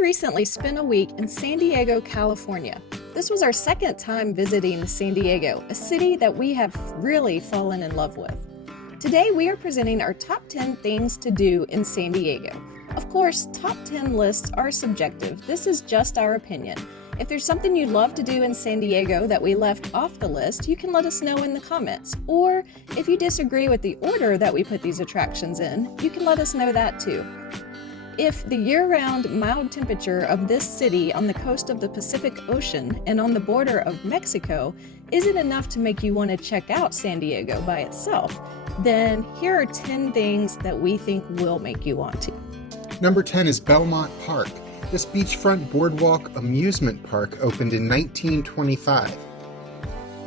recently spent a week in San Diego, California. This was our second time visiting San Diego, a city that we have really fallen in love with. Today we are presenting our top 10 things to do in San Diego. Of course, top 10 lists are subjective. This is just our opinion. If there's something you'd love to do in San Diego that we left off the list, you can let us know in the comments. Or if you disagree with the order that we put these attractions in, you can let us know that too. If the year-round mild temperature of this city on the coast of the Pacific Ocean and on the border of Mexico isn't enough to make you want to check out San Diego by itself, then here are 10 things that we think will make you want to. Number 10 is Belmont Park. This beachfront boardwalk amusement park opened in 1925.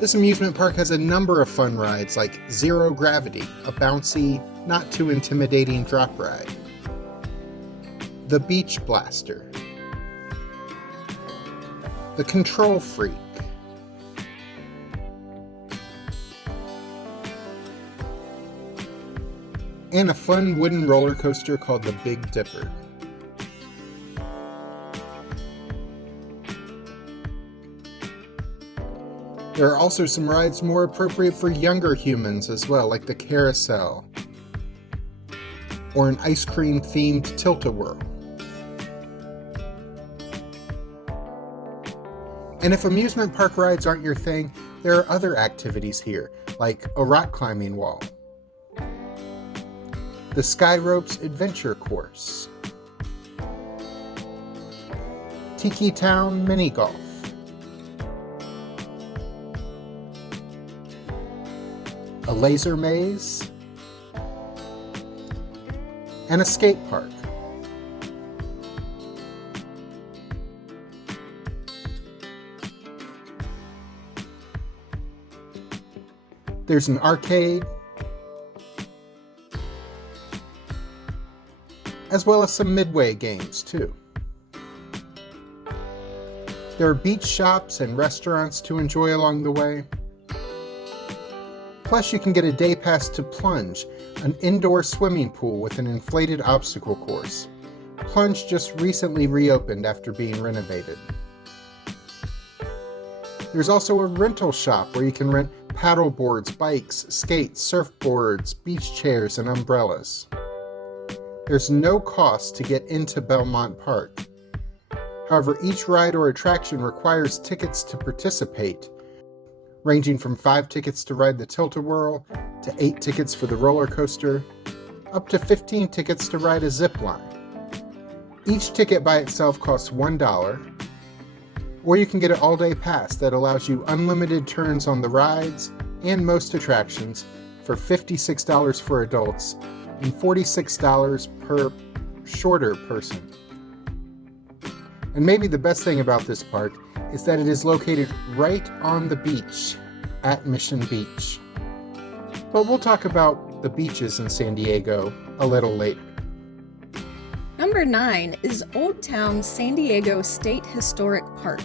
This amusement park has a number of fun rides like Zero Gravity, a bouncy, not too intimidating drop ride. The Beach Blaster, the Control Freak, and a fun wooden roller coaster called the Big Dipper. There are also some rides more appropriate for younger humans as well, like the Carousel, or an ice cream themed Tilt-A-Whirl. And if amusement park rides aren't your thing, there are other activities here, like a rock climbing wall, the Sky Ropes Adventure Course, Tiki Town Mini Golf, a laser maze, and a skate park. There's an arcade, as well as some Midway games too. There are beach shops and restaurants to enjoy along the way. Plus you can get a day pass to Plunge, an indoor swimming pool with an inflated obstacle course. Plunge just recently reopened after being renovated. There's also a rental shop where you can rent paddle boards, bikes, skates, surfboards, beach chairs, and umbrellas. There's no cost to get into Belmont Park. However, each ride or attraction requires tickets to participate, ranging from 5 tickets to ride the Tilt-A-Whirl, to 8 tickets for the roller coaster, up to 15 tickets to ride a zip line. Each ticket by itself costs $1, or you can get an all-day pass that allows you unlimited turns on the rides and most attractions for $56 for adults and $46 per shorter person. And maybe the best thing about this park is that it is located right on the beach at Mission Beach. But we'll talk about the beaches in San Diego a little later. Number 9 is Old Town San Diego State Historic Park.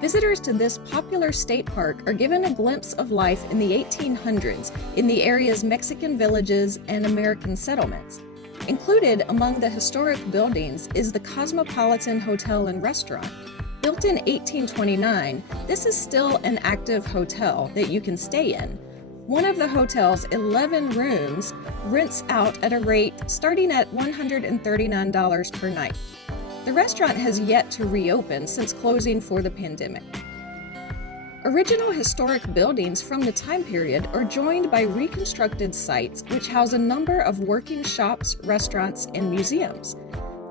Visitors to this popular state park are given a glimpse of life in the 1800s in the area's Mexican villages and American settlements. Included among the historic buildings is the Cosmopolitan Hotel and Restaurant. Built in 1829, this is still an active hotel that you can stay in. One of the hotel's 11 rooms rents out at a rate starting at $139 per night. The restaurant has yet to reopen since closing for the pandemic. Original historic buildings from the time period are joined by reconstructed sites which house a number of working shops, restaurants, and museums.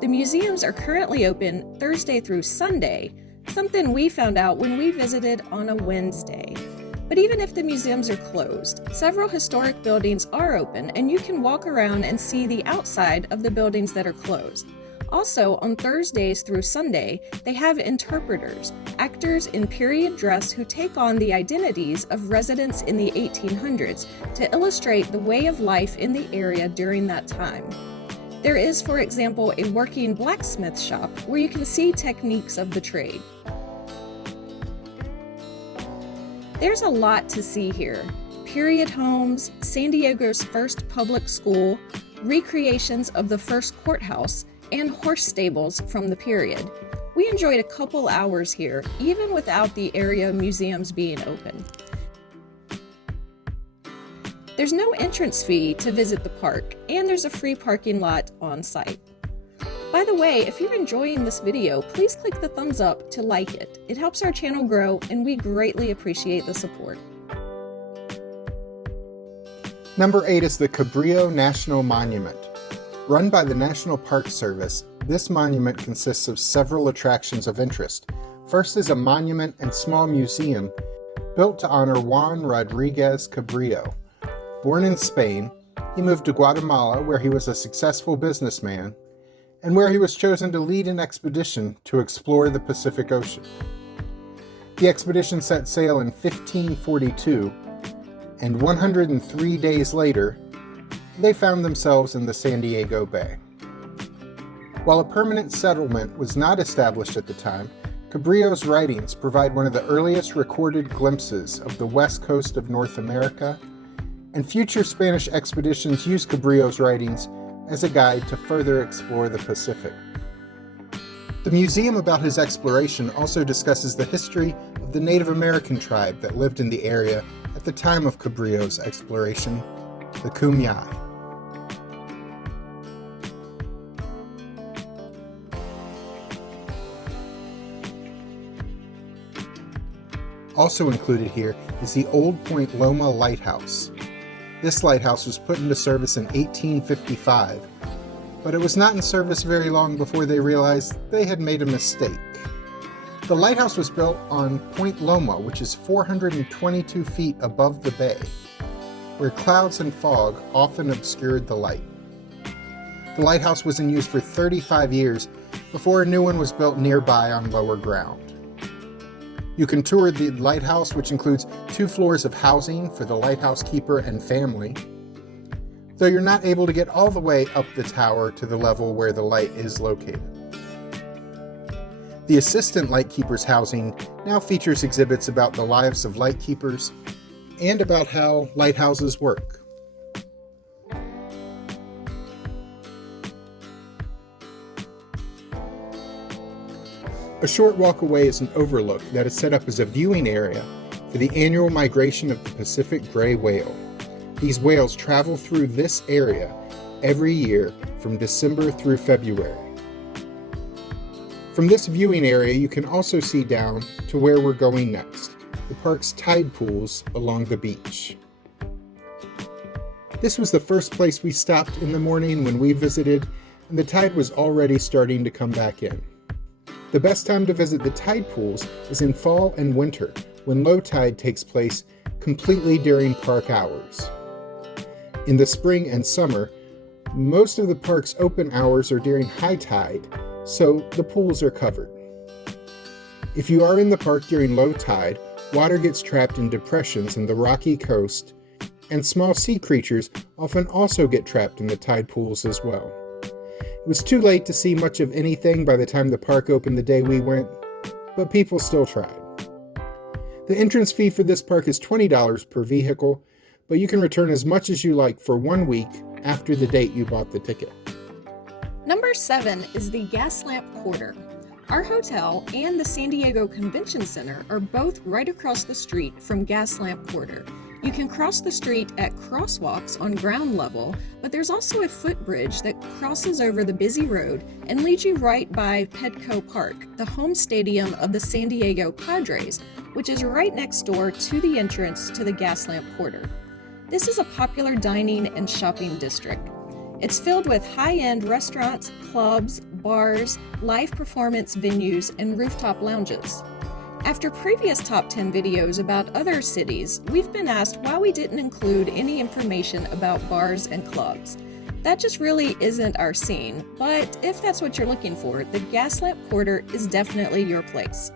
The museums are currently open Thursday through Sunday, something we found out when we visited on a Wednesday. But even if the museums are closed, several historic buildings are open and you can walk around and see the outside of the buildings that are closed. Also, on Thursdays through Sunday, they have interpreters, actors in period dress who take on the identities of residents in the 1800s to illustrate the way of life in the area during that time. There is, for example, a working blacksmith shop where you can see techniques of the trade. There's a lot to see here. Period homes, San Diego's first public school, recreations of the first courthouse, and horse stables from the period. We enjoyed a couple hours here, even without the area museums being open. There's no entrance fee to visit the park, and there's a free parking lot on site. By the way, if you're enjoying this video, please click the thumbs up to like it. It helps our channel grow, and we greatly appreciate the support. Number 8 is the Cabrillo National Monument. Run by the National Park Service, this monument consists of several attractions of interest. First is a monument and small museum built to honor Juan Rodriguez Cabrillo. Born in Spain, he moved to Guatemala, where he was a successful businessman, and where he was chosen to lead an expedition to explore the Pacific Ocean. The expedition set sail in 1542, and 103 days later, they found themselves in the San Diego Bay. While a permanent settlement was not established at the time, Cabrillo's writings provide one of the earliest recorded glimpses of the west coast of North America, and future Spanish expeditions use Cabrillo's writings as a guide to further explore the Pacific. The museum about his exploration also discusses the history of the Native American tribe that lived in the area at the time of Cabrillo's exploration, the Kumeyaay. Also included here is the Old Point Loma Lighthouse. This lighthouse was put into service in 1855, but it was not in service very long before they realized they had made a mistake. The lighthouse was built on Point Loma, which is 422 feet above the bay, where clouds and fog often obscured the light. The lighthouse was in use for 35 years before a new one was built nearby on lower ground. You can tour the lighthouse, which includes 2 floors of housing for the lighthouse keeper and family, though you're not able to get all the way up the tower to the level where the light is located. The assistant lightkeeper's housing now features exhibits about the lives of lightkeepers and about how lighthouses work. A short walk away is an overlook that is set up as a viewing area for the annual migration of the Pacific gray whale. These whales travel through this area every year from December through February. From this viewing area, you can also see down to where we're going next, the park's tide pools along the beach. This was the first place we stopped in the morning when we visited, and the tide was already starting to come back in. The best time to visit the tide pools is in fall and winter, when low tide takes place completely during park hours. In the spring and summer, most of the park's open hours are during high tide, so the pools are covered. If you are in the park during low tide, water gets trapped in depressions in the rocky coast, and small sea creatures often also get trapped in the tide pools as well. It was too late to see much of anything by the time the park opened the day we went, but people still tried. The entrance fee for this park is $20 per vehicle, but you can return as much as you like for 1 week after the date you bought the ticket. Number 7 is the Gaslamp Quarter. Our hotel and the San Diego Convention Center are both right across the street from Gaslamp Quarter. You can cross the street at crosswalks on ground level, but there's also a footbridge that crosses over the busy road and leads you right by Petco Park, the home stadium of the San Diego Padres, which is right next door to the entrance to the Gaslamp Quarter. This is a popular dining and shopping district. It's filled with high-end restaurants, clubs, bars, live performance venues, and rooftop lounges. After previous top 10 videos about other cities, we've been asked why we didn't include any information about bars and clubs. That just really isn't our scene, but if that's what you're looking for, the Gaslamp Quarter is definitely your place.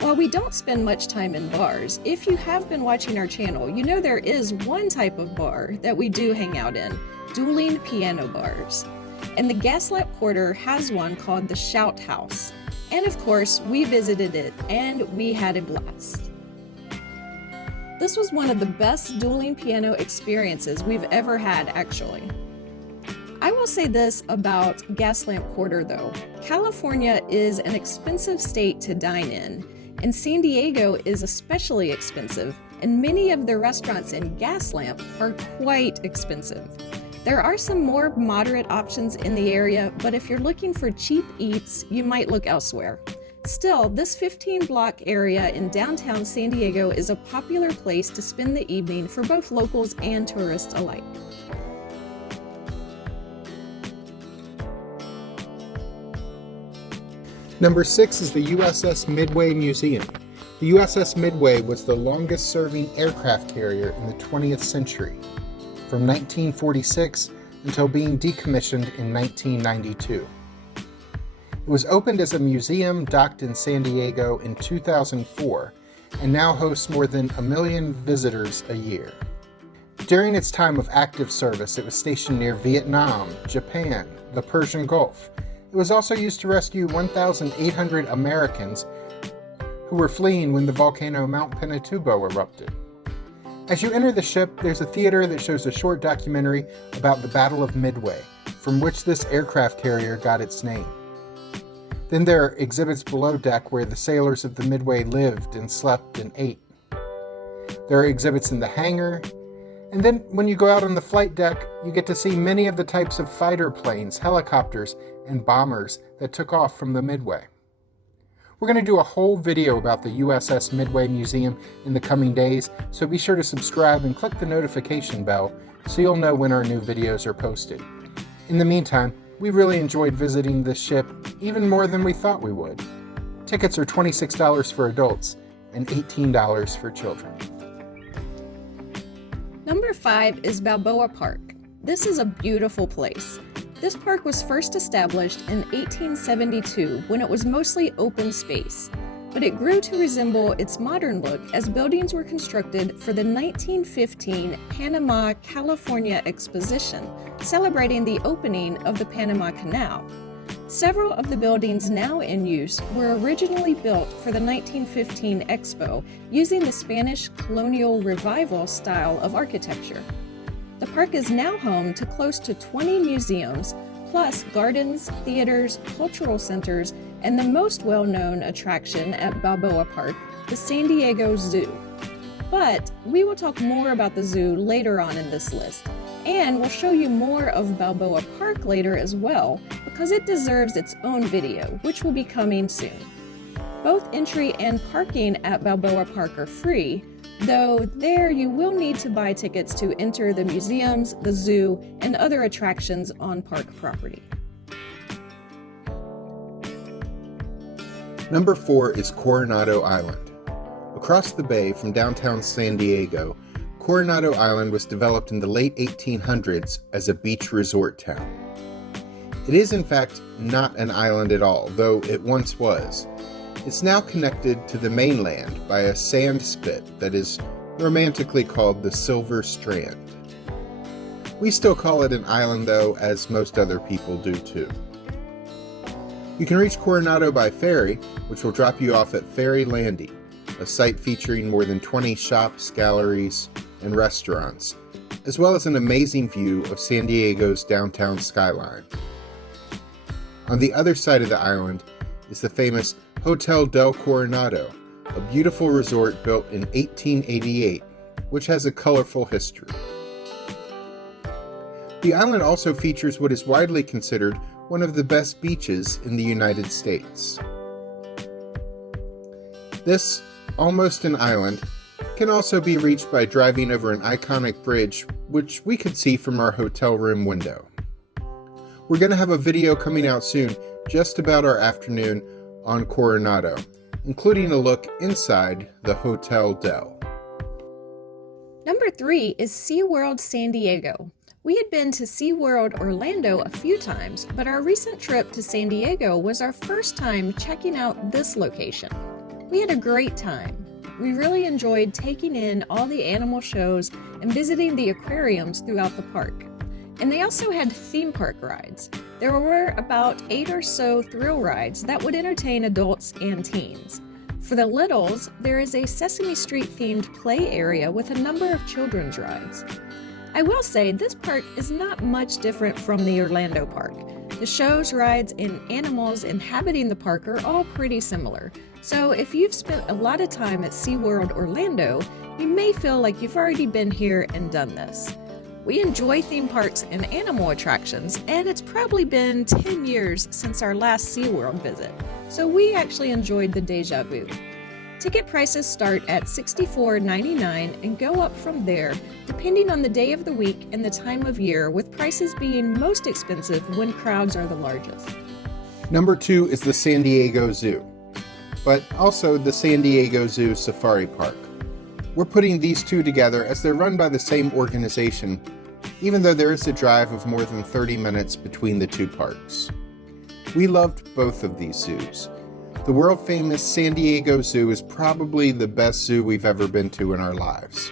While we don't spend much time in bars, if you have been watching our channel, you know there is one type of bar that we do hang out in, dueling piano bars. And the Gaslamp Quarter has one called the Shout House. And of course, we visited it and we had a blast. This was one of the best dueling piano experiences we've ever had, actually. I will say this about Gaslamp Quarter though. California is an expensive state to dine in, and San Diego is especially expensive, and many of the restaurants in Gaslamp are quite expensive. There are some more moderate options in the area, but if you're looking for cheap eats, you might look elsewhere. Still, this 15-block area in downtown San Diego is a popular place to spend the evening for both locals and tourists alike. Number 6 is the USS Midway Museum. The USS Midway was the longest-serving aircraft carrier in the 20th century, from 1946 until being decommissioned in 1992. It was opened as a museum docked in San Diego in 2004 and now hosts more than 1 million visitors a year. During its time of active service, it was stationed near Vietnam, Japan, the Persian Gulf. It was also used to rescue 1,800 Americans who were fleeing when the volcano Mount Pinatubo erupted. As you enter the ship, there's a theater that shows a short documentary about the Battle of Midway, from which this aircraft carrier got its name. Then there are exhibits below deck where the sailors of the Midway lived and slept and ate. There are exhibits in the hangar, and then when you go out on the flight deck, you get to see many of the types of fighter planes, helicopters, and bombers that took off from the Midway. We're going to do a whole video about the USS Midway Museum in the coming days, so be sure to subscribe and click the notification bell so you'll know when our new videos are posted. In the meantime, we really enjoyed visiting this ship, even more than we thought we would. Tickets are $26 for adults and $18 for children. Number 5 is Balboa Park. This is a beautiful place. This park was first established in 1872 when it was mostly open space, but it grew to resemble its modern look as buildings were constructed for the 1915 Panama, California Exposition, celebrating the opening of the Panama Canal. Several of the buildings now in use were originally built for the 1915 Expo using the Spanish colonial revival style of architecture. The park is now home to close to 20 museums, plus gardens, theaters, cultural centers, and the most well-known attraction at Balboa Park, the San Diego Zoo. But we will talk more about the zoo later on in this list, and we'll show you more of Balboa Park later as well, because it deserves its own video, which will be coming soon. Both entry and parking at Balboa Park are free, though there you will need to buy tickets to enter the museums, the zoo, and other attractions on park property. Number 4 is Coronado Island. Across the bay from downtown San Diego, Coronado Island was developed in the late 1800s as a beach resort town. It is in fact not an island at all, though it once was. It's now connected to the mainland by a sand spit that is romantically called the Silver Strand. We still call it an island though, as most other people do too. You can reach Coronado by ferry, which will drop you off at Ferry Landing, a site featuring more than 20 shops, galleries, and restaurants, as well as an amazing view of San Diego's downtown skyline. On the other side of the island is the famous Hotel del Coronado, a beautiful resort built in 1888, which has a colorful history. The island also features what is widely considered one of the best beaches in the United States. This, almost an island, can also be reached by driving over an iconic bridge, which we could see from our hotel room window. We're going to have a video coming out soon just about our afternoon on Coronado, including a look inside the Hotel Del. Number 3 is SeaWorld San Diego. We had been to SeaWorld Orlando a few times, but our recent trip to San Diego was our first time checking out this location. We had a great time. We really enjoyed taking in all the animal shows and visiting the aquariums throughout the park. And they also had theme park rides. There were about 8 or so thrill rides that would entertain adults and teens. For the littles, there is a Sesame Street themed play area with a number of children's rides. I will say this park is not much different from the Orlando park. The shows, rides, and animals inhabiting the park are all pretty similar. So if you've spent a lot of time at SeaWorld Orlando, you may feel like you've already been here and done this. We enjoy theme parks and animal attractions, and it's probably been 10 years since our last SeaWorld visit, so we actually enjoyed the deja vu. Ticket prices start at $64.99 and go up from there, depending on the day of the week and the time of year, with prices being most expensive when crowds are the largest. Number 2 is the San Diego Zoo, but also the San Diego Zoo Safari Park. We're putting these two together as they're run by the same organization, even though there is a drive of more than 30 minutes between the two parks. We loved both of these zoos. The world-famous San Diego Zoo is probably the best zoo we've ever been to in our lives.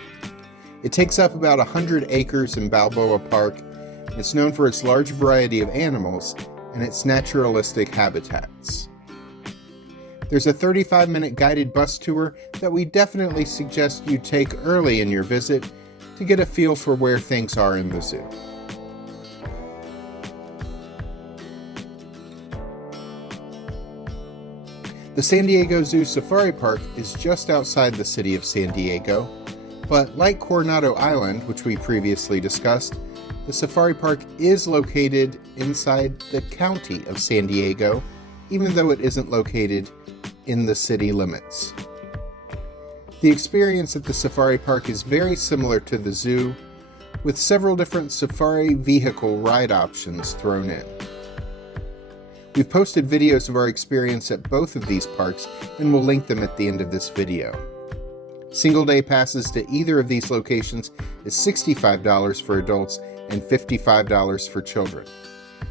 It takes up about 100 acres in Balboa Park, and it's known for its large variety of animals and its naturalistic habitats. There's a 35-minute guided bus tour that we definitely suggest you take early in your visit to get a feel for where things are in the zoo. The San Diego Zoo Safari Park is just outside the city of San Diego, but like Coronado Island, which we previously discussed, the Safari Park is located inside the county of San Diego, even though it isn't located in the city limits. The experience at the Safari Park is very similar to the zoo, with several different safari vehicle ride options thrown in. We've posted videos of our experience at both of these parks, and we'll link them at the end of this video. Single-day passes to either of these locations is $65 for adults and $55 for children.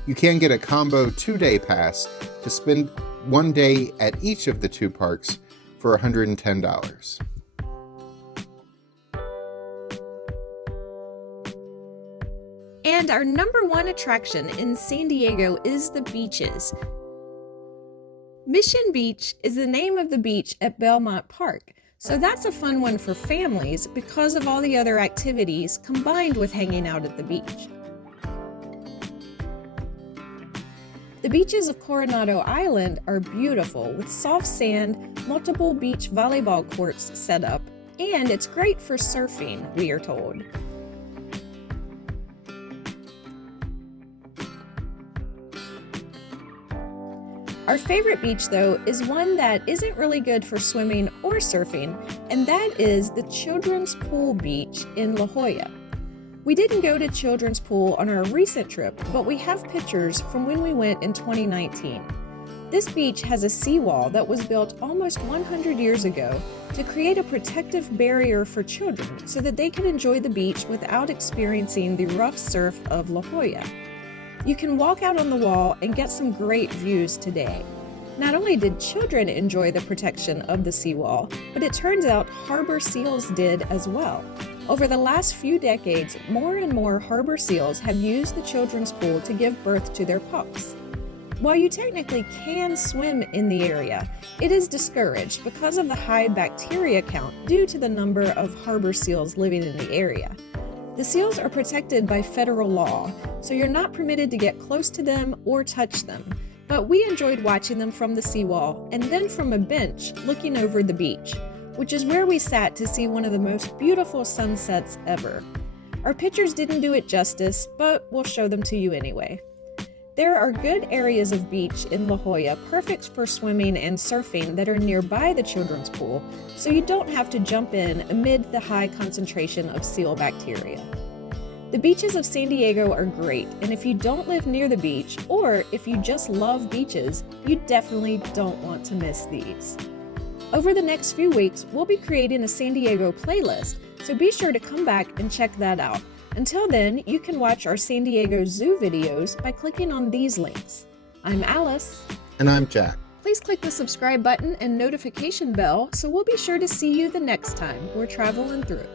You can get a combo 2-day pass to spend one day at each of the two parks for $110. And our number one attraction in San Diego is the beaches. Mission Beach is the name of the beach at Belmont Park, so that's a fun one for families because of all the other activities combined with hanging out at the beach. The beaches of Coronado Island are beautiful with soft sand, multiple beach volleyball courts set up, and it's great for surfing, we are told. Our favorite beach, though, is one that isn't really good for swimming or surfing, and that is the Children's Pool Beach in La Jolla. We didn't go to Children's Pool on our recent trip, but we have pictures from when we went in 2019. This beach has a seawall that was built almost 100 years ago to create a protective barrier for children so that they can enjoy the beach without experiencing the rough surf of La Jolla. You can walk out on the wall and get some great views today. Not only did children enjoy the protection of the seawall, but it turns out harbor seals did as well. Over the last few decades, more and more harbor seals have used the children's pool to give birth to their pups. While you technically can swim in the area, it is discouraged because of the high bacteria count due to the number of harbor seals living in the area. The seals are protected by federal law, so you're not permitted to get close to them or touch them. But we enjoyed watching them from the seawall and then from a bench looking over the beach, which is where we sat to see one of the most beautiful sunsets ever. Our pictures didn't do it justice, but we'll show them to you anyway. There are good areas of beach in La Jolla perfect for swimming and surfing that are nearby the children's pool, so you don't have to jump in amid the high concentration of seal bacteria. The beaches of San Diego are great, and if you don't live near the beach, or if you just love beaches, you definitely don't want to miss these. Over the next few weeks, we'll be creating a San Diego playlist, so be sure to come back and check that out. Until then, you can watch our San Diego Zoo videos by clicking on these links. I'm Alice. And I'm Jack. Please click the subscribe button and notification bell so we'll be sure to see you the next time we're traveling through.